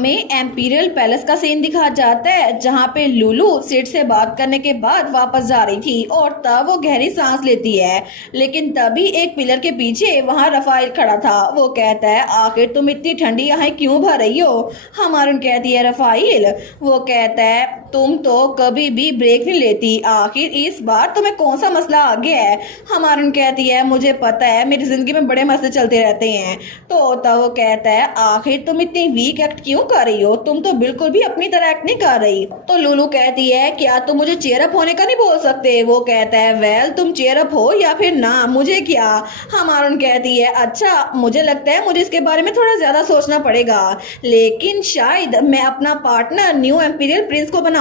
हमें Amperian palace का scene दिखा जाता है जहाँ पे लुलू सिड से बात करने के बाद वापस जा रही थी और तब वो गहरी सांस लेती है। लेकिन तभी एक पिलर के पीछे वहाँ रफाइल खड़ा था। वो कहता है आखिर तुम इतनी ठंडी यहाँ क्यों भर रही हो। हमारून कहती है रफाइल। वो कहता है तुम तो कभी भी ब्रेक नहीं लेती, आखिर इस बार तुम्हें कौन सा मसला आ गया है। हमारून कहती है मुझे पता है मेरी जिंदगी में बड़े मसले चलते रहते हैं। तो तब वो कहता है आखिर तुम इतनी वीक एक्ट क्यों कर रही हो, तुम तो बिल्कुल भी अपनी तरह एक्ट नहीं कर रही। तो लुलू कहती है क्या तुम मुझे चेयर अप होने का नहीं बोल सकते। वो कहता है वेल तुम चेयर अप हो या फिर ना, मुझे क्या। हमारून कहती है अच्छा मुझे लगता है मुझे इसके बारे में थोड़ा ज्यादा सोचना पड़ेगा, लेकिन शायद मैं अपना पार्टनर न्यू एम्पीरियल प्रिंस को बनाऊंगी।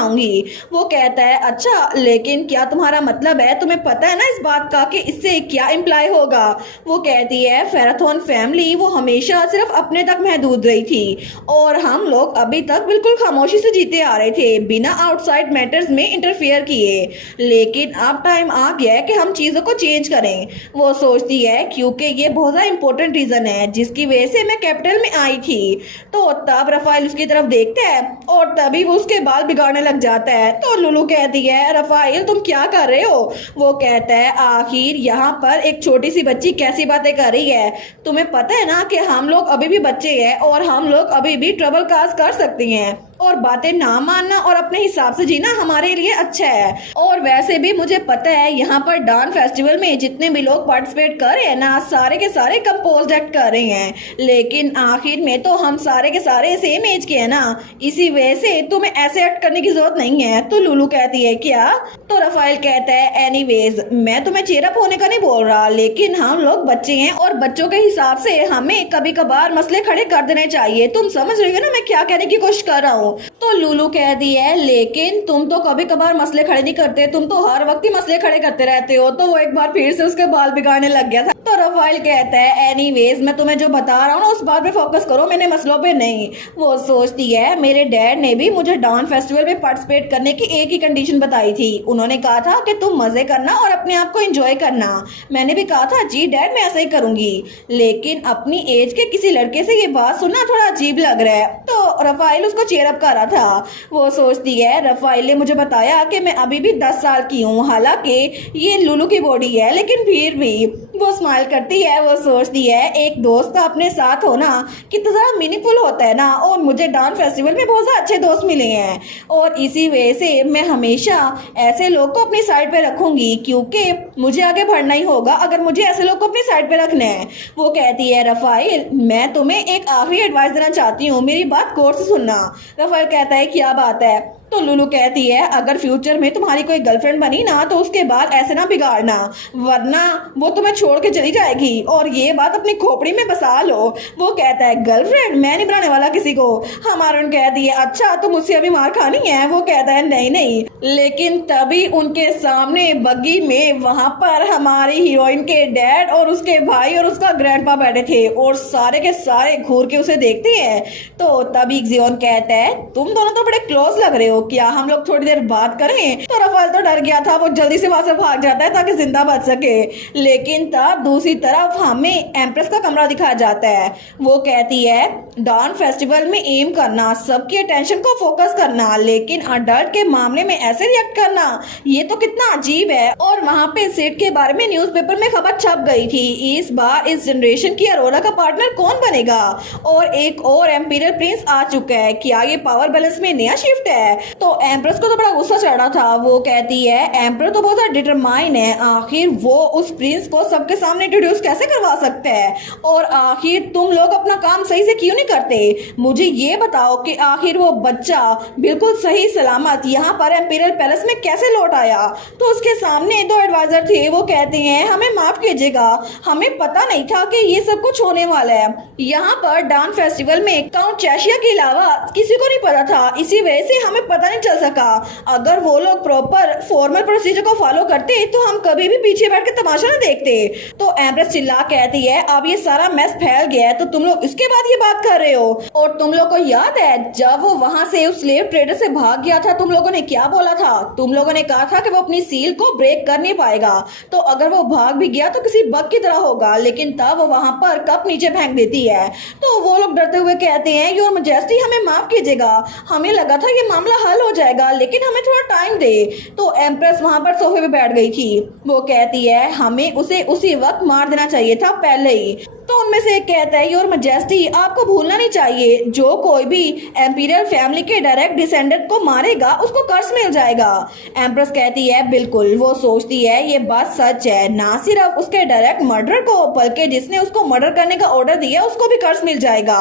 वो कहता है अच्छा लेकिन क्या तुम्हारा मतलब है, तुम्हें पता है ना इस बात का कि इससे क्या इम्प्लाई होगा। वो कहती है फेराथॉन फैमिली वो हमेशा सिर्फ अपने तक महदूद रही थी और हम लोग अभी तक बिल्कुल खामोशी से जीते आ रहे थे बिना आउटसाइड मैटर्स में इंटरफेयर किए, लेकिन अब टाइम आ गया है कि हम चीजों को चेंज करें। वो सोचती है क्योंकि ये बहुत ज्यादा इंपॉर्टेंट रीजन है जिसकी वजह से मैं कैपिटल में आई थी। तो तब रफाइल उसकी तरफ देखता है और तभी वो उसके बाल बिगाड़ने लग जाता है। तो लुलू कहती है रफाइल तुम क्या कर रहे हो। वो कहता है आखिर यहाँ पर एक छोटी सी बच्ची कैसी बातें कर रही है, तुम्हें पता है ना कि हम लोग अभी भी बच्चे हैं और हम लोग अभी भी ट्रबल काज कर सकते हैं और बातें ना मानना और अपने हिसाब से जीना हमारे लिए अच्छा है। और वैसे भी मुझे पता है यहाँ पर डांस फेस्टिवल में जितने भी लोग पार्टिसिपेट कर रहे हैं ना सारे के सारे कंपोज्ड एक्ट कर रहे हैं, लेकिन आखिर में तो हम सारे के सारे सेम एज के हैं ना, इसी वजह से तुम्हें ऐसे एक्ट करने की जरूरत नहीं है। तो लुलू कहती है क्या। तो रफाइल कहता है एनीवेज मैं तुम्हें चीयर अप होने का नहीं बोल रहा, लेकिन हम लोग बच्चे हैं और बच्चों के हिसाब से हमें कभी कभार मसले खड़े कर देने चाहिए। तुम समझ रही हो ना मैं क्या कहने की कोशिश कर रहा हूँ। तो लुलू कहती है लेकिन तुम तो कभी कभार मसले खड़े नहीं करते, तुम तो हर वक्त ही मसले खड़े करते रहते हो। तो वो एक बार फिर से उसके बाल बिगाड़ने लग गया था। तो रफाइल कहता है एनीवेज मैं तुम्हें जो बता रहा हूँ ना उस बात पे फोकस करो, मैंने मसलों पे नहीं। वो सोचती है मेरे डैड ने भी मुझे डांस फेस्टिवल में पार्टिसिपेट करने की एक ही कंडीशन बताई थी, उन्होंने कहा था कि तुम मजे करना और अपने आप को एंजॉय करना। मैंने भी कहा था जी डैड मैं ऐसा ही करूंगी, लेकिन अपनी एज के किसी लड़के से ये बात सुनना थोड़ा अजीब लग रहा है। तो रफाइल उसको चेयर अप कर रहा था। वो सोचती है रफाइल ने मुझे बताया कि मैं अभी भी 10 साल की हूँ, हालांकि ये लुलू की बॉडी है लेकिन फिर भी। वो स्माइल करती है। वो सोचती है एक दोस्त का अपने साथ होना कितना ज़्यादा मीनिंगफुल होता है ना, और मुझे डांस फेस्टिवल में बहुत ज़्यादा अच्छे दोस्त मिले हैं और इसी वजह से मैं हमेशा ऐसे लोग को अपनी साइड पे रखूंगी क्योंकि मुझे आगे बढ़ना ही होगा अगर मुझे ऐसे लोग को अपनी साइड पे रखना है। वो कहती है रफाइल मैं तुम्हें एक आखिरी एडवाइस देना चाहती हूँ, मेरी बात गौर से सुनना। रफाइल कहता है क्या बात है। तो लुलू कहती है अगर फ्यूचर में तुम्हारी कोई गर्लफ्रेंड बनी ना तो उसके बाद ऐसे ना बिगाड़ना, वरना वो तुम्हें छोड़ के चली जाएगी और ये बात अपनी खोपड़ी में बसा लो। वो कहता है गर्लफ्रेंड मैं नहीं बनाने वाला किसी को। हमारून कहती है अच्छा तो मुझसे अभी मार खानी है। वो कहता है नहीं नहीं, लेकिन तभी उनके सामने बग्गी में वहां पर हमारी हीरोइन के डैड और उसके भाई और उसका ग्रैंडपा बैठे थे और सारे के सारे घूर के उसे देखते हैं। तो तभी जियोन कहता है तुम दोनों तो बड़े क्लोज लग रहे हो, क्या हम लोग थोड़ी देर बात करें। तो रफाइल तो डर गया था, वो जल्दी से वहां से भाग जाता है ताकि जिंदा बच सके, लेकिन तब दूसरी तरफ हमें एम्प्रेस का कमरा दिखाया जाता है। वो कहती है डांस फेस्टिवल में एम करना, सबकी अटेंशन को फोकस करना, लेकिन अडल्ट के मामले में ऐसे रिएक्ट करना ये तो कितना अजीब है। और वहां पे सिड के बारे में न्यूज़पेपर में खबर छप गई थी, इस बार इस जनरेशन की अरोरा का पार्टनर कौन बनेगा और एक और एम्पीरियल प्रिंस आ चुका है, क्या ये पावर बैलेंस में नया शिफ्ट है। तो एम्प्रेस को तो बड़ा गुस्सा चढ़ा था। वो कहती है एम्प्रेस तो बहुत ज्यादा डिटरमाइन है, आखिर वो उस प्रिंस को सबके सामने इंट्रोड्यूस कैसे करवा सकते हैं और आखिर तुम लोग अपना काम सही से क्यों नहीं करते। मुझे ये बताओ कि आखिर वो बच्चा बिल्कुल सही सलामत यहाँ पर एम्पीरियल पैलेस में कैसे लौट आया। तो उसके सामने दो एडवाइजर थे। वो कहते हैं हमें माफ कीजिएगा, हमें पता नहीं था कि ये सब कुछ होने वाला है। यहाँ पर डांस फेस्टिवल में काउंट चैशिया के अलावा किसी को नहीं पता था, इसी वजह से हमें पता पता नहीं चल सका। अगर वो लोग प्रॉपर फॉर्मल प्रोसीजर को फॉलो करते तो हम कभी भी पीछे बैठ के तमाशा ना देखते। तो एम्प्रेस चिल्ला कहती है अब ये सारा मैस फैल गया है तो तुम लोग इसके बाद ये बात कर रहे हो। और तुम लोग को याद है जब वो वहां से उस स्लेव ट्रेडर से भाग गया था तुम लोगों ने क्या बोला था? तुम लोगों ने कहा था कि वो अपनी सील को ब्रेक कर नहीं पाएगा, तो अगर वो भाग भी गया तो किसी बग की तरह होगा, लेकिन तब वो वहां पर कप नीचे फेंक देती है। तो वो लोग डरते हुए कहते हैं योर मैजेस्टी हमें माफ कीजिएगा, हमें लगा था ये मामला हल हो जाएगा लेकिन हमें थोड़ा टाइम दे। तो एम्प्रेस वहां पर सोफे पे बैठ गई थी। वो कहती है हमें उसे उसी वक्त मार देना चाहिए था पहले ही। तो उनमें से एक कहता है योर मैजेस्टी आपको भूलना नहीं चाहिए जो कोई भी एम्पीरियल फैमिली के डायरेक्ट डिसेंडेंट को मारेगा उसको कर्ज मिल जाएगा। एम्प्रेस कहती है बिल्कुल। वो सोचती है ये बात सच है, ना सिर्फ उसके डायरेक्ट मर्डर को बल्कि जिसने उसको मर्डर करने का ऑर्डर दिया उसको भी कर्ज मिल जाएगा।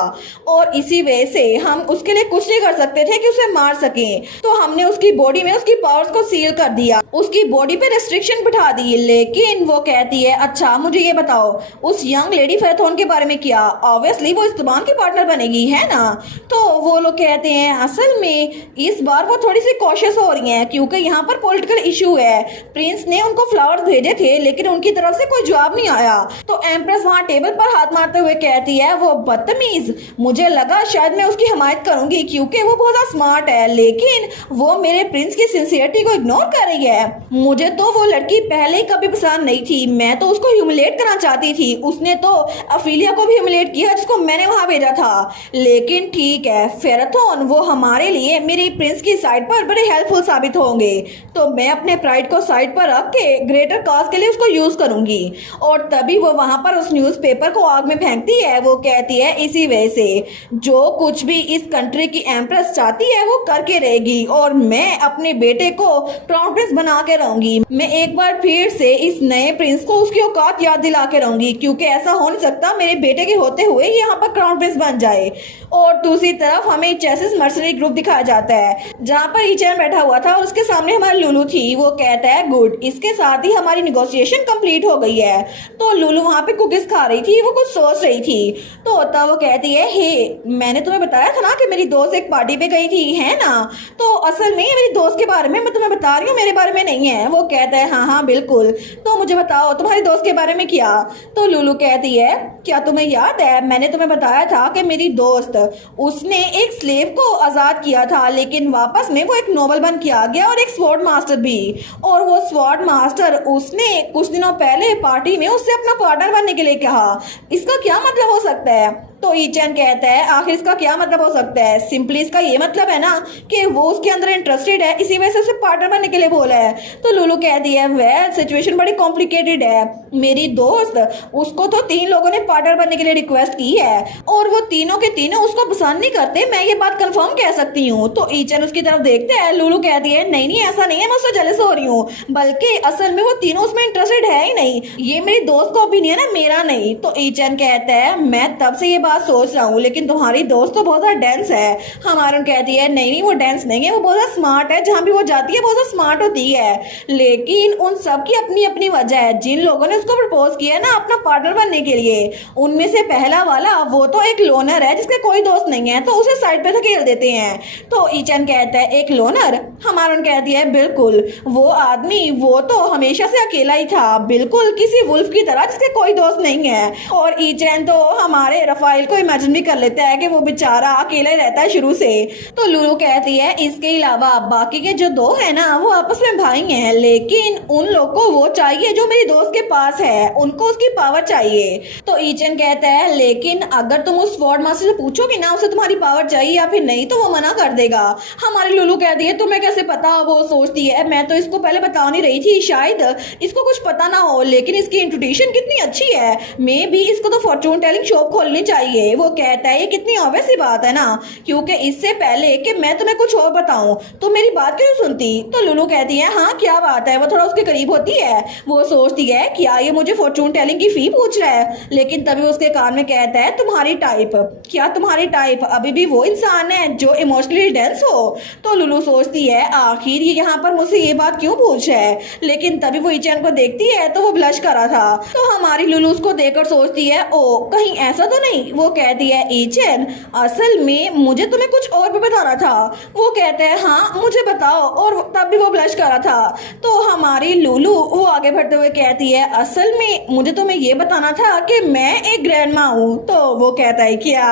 और इसी वजह से हम उसके लिए कुछ नहीं कर सकते थे कि उसे मार सकें, तो हमने उसकी बॉडी में उसकी पावर्स को सील कर दिया, उसकी बॉडी पे रेस्ट्रिक्शन बिठा दी। लेकिन वो कहती है अच्छा मुझे ये बताओ उस यंग लेडी फेथोन के बारे में क्या? ऑब्वियसली वो इस्तेमाल की पार्टनर बनेगी है ना? तो वो लोग कहते हैं असल में इस बार वो थोड़ी सी कॉशियस हो रही हैं क्योंकि यहाँ पर पॉलिटिकल इशू है। प्रिंस ने उनको फ्लावर्स भेजे थे लेकिन उनकी तरफ से कोई जवाब नहीं आया। तो एम्प्रेस वहाँ टेबल पर हाथ मारते हुए कहती है वो बदतमीज, मुझे लगा शायद मैं उसकी हिमायत करूंगी क्योंकि वो बहुत ज्यादा स्मार्ट है, लेकिन वो मेरे प्रिंस की सिंसियरिटी को इग्नोर कर रही है। मुझे तो वो लड़की पहले ही कभी पसंद नहीं थी, मैं तो उसको ह्यूमिलेट करना चाहती थी। उसने तो अफीलिया को भी ह्यूमिलेट किया जिसको मैंने वहां भेजा था। लेकिन ठीक है फेराथोन वो हमारे लिए मेरी प्रिंस की साइड पर बड़े हेल्पफुल साबित होंगे, तो मैं अपने प्राइड को साइड पर रख के ग्रेटर कॉज के लिए उसको यूज करूंगी। और तभी वो वहां पर उस न्यूज़पेपर को आग में फेंकती है। वो कहती है इसी वजह से जो कुछ भी इस कंट्री की एम्प्रेस चाहती है वो करके रहेगी और मैं अपने बेटे को क्राउन प्रिंस बना के रहूंगी। मैं एक बार फिर से इस नए प्रिंस को उसकी औकात याद दिला के रहूंगी क्योंकि ऐसा हो नहीं सकता मेरे बेटे के होते हुए यहाँ पर क्राउन प्रिंस बन जाए। और दूसरी तरफ हमें चेसिस मर्सनरी ग्रुप दिखाया जाता है जहाँ पर ईचैन बैठा हुआ था और उसके सामने हमारी लुलू थी। वो कहता है गुड, इसके साथ ही हमारी नेगोशिएशन कंप्लीट हो गई है। तो लुलू वहाँ पे कुकीज खा रही थी, वो कुछ सोच रही थी। तो तब वो कहती है हे मैंने तुम्हें बताया था ना कि मेरी दोस्त एक पार्टी पे गई थी है ना? तो असल में मेरी दोस्त के बारे में मैं तुम्हें बता रही हूँ, मेरे बारे में नहीं है। वो कहता है हाँ हाँ बिल्कुल, तो मुझे बताओ तुम्हारी दोस्त के बारे में क्या? तो लुलू कहती है क्या तुम्हें याद है मैंने तुम्हें बताया था कि मेरी दोस्त उसने एक स्लेव को आजाद किया था लेकिन वापस में वो एक नोबल बन के आ गया और एक स्वॉर्ड मास्टर भी। और वो स्वॉर्ड मास्टर उसने कुछ दिनों पहले पार्टी में उससे अपना पार्टनर बनने के लिए कहा। इसका क्या मतलब हो सकता है? तो ईचैन कहता है आखिर इसका क्या मतलब हो सकता है? सिंपली इसका ये मतलब है ना कि वो उसके अंदर इंटरेस्टेड है, इसी वजह से उसे पार्टनर बनने के लिए बोला है। तो लुलू कहती है वेल सिचुएशन बड़ी कॉम्प्लिकेटेड है। मेरी दोस्त उसको तो 3 लोगों ने पार्टनर बनने के लिए रिक्वेस्ट की है और वो तीनों के तीनों उसको पसंद नहीं करते, मैं ये बात कंफर्म कह सकती हूँ। तो ईचैन उसकी तरफ देखते हैं। लुलू कहती है नहीं नहीं ऐसा नहीं है, मैं उससे जेलस हो रही हूँ, बल्कि असल में वो तीनों उसमें इंटरेस्टेड है ही नहीं, ये मेरी दोस्त का ओपिनियन है मेरा नहीं। तो ईचैन कहता है मैं तब से ये बात सोच रहा हूँ लेकिन तुम्हारी दोस्त तो बहुत ज्यादा डेंस है। हमारन कहती है नहीं नहीं वो डेंस नहीं है, वो बहुत ज्यादा स्मार्ट है, जहाँ भी वो जाती है बहुत ज्यादा स्मार्ट होती है। लेकिन उन सब की अपनी अपनी वजह है। जिन लोगों ने उसको प्रपोज किया है ना अपना पार्टनर बनने के लिए, उनमें से पहला वाला वो तो एक लोनर है जिसके कोई दोस्त नहीं है, तो उसे साइड पे धकेल देते हैं। तो ईचैन कहता है एक लोनर? हमारन कहती है बिल्कुल, वो आदमी वो तो हमेशा से अकेला ही था, बिल्कुल किसी वुल्फ की तरह जिसके कोई दोस्त नहीं है। और ईचैन तो हमारे रफाइल को इमेजिन भी कर लेता है कि वो बेचारा अकेला ही रहता है शुरू से। तो लुलू कहती है इसके अलावा बाकी के जो 2 है ना वो आपस में भाई हैं, लेकिन उन लोग को वो चाहिए जो मेरी दोस्त के पास है, उनको उसकी पावर चाहिए। तो ईचैन कहता है लेकिन अगर तुम उस स्वॉर्ड मास्टर से पूछोगी ना उसे तुम्हारी पावर चाहिए या फिर नहीं तो वो मना कर देगा। हमारी लुलू कहती है तुम्हें कैसे पता? वो सोचती है मैं तो इसको पहले बता नहीं रही थी, शायद इसको कुछ पता ना हो, लेकिन इसकी इंट्रोड्यूशन कितनी अच्छी है, मे भी इसको तो फॉर्चून टेलिंग शॉप खोलनी चाहिए। वो कहता है ये कितनी ऑब्वियस सी बात है ना, क्योंकि इससे पहले कि मैं तुम्हें कुछ और बताऊं तो मेरी बात क्यों सुनती? तो लुलू कहती है हाँ क्या बात है। वो थोड़ा उसके करीब होती है। वो सोचती है क्या ये मुझे फॉर्चून टेलिंग की फी पूछ रहा है, लेकिन लेकिन तभी उसके कान में कहता है तुम्हारी टाइप। क्या तुम्हारी टाइप अभी भी वो इंसान है जो इमोशनली डेंस हो? तो लुलू सोचती है आखिर ये यहाँ पर मुझसे ये बात क्यों पूछ है, लेकिन तभी वो ईचेन को देखती है तो वो ब्लश कर रहा था। तो हमारी लुलू उसको देखकर सोचती है ओ कहीं ऐसा तो नहीं। वो कहती है ईचेन असल में मुझे तुम्हें कुछ और भी बताना था। वो कहते हैं हाँ मुझे बताओ, और तब भी वो ब्लश कर रहा था। तो हमारी लुलू वो आगे बढ़ते हुए कहती है असल में मुझे तुम्हें ये बताना था कि मैं एक ग्रैंडमा हूँ। तो वो कहता है क्या?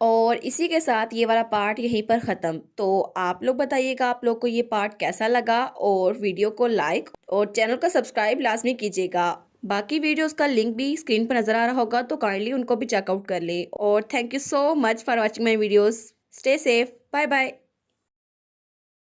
और इसी के साथ ये वाला पार्ट यहीं पर ख़त्म। तो आप लोग बताइएगा आप लोग को ये पार्ट कैसा लगा, और वीडियो को लाइक और चैनल को सब्सक्राइब लाजमी कीजिएगा। बाकी वीडियोस का लिंक भी स्क्रीन पर नज़र आ रहा होगा, तो काइंडली उनको भी चेकआउट कर ले। और thank you so much for watching my videos. Stay safe, bye bye.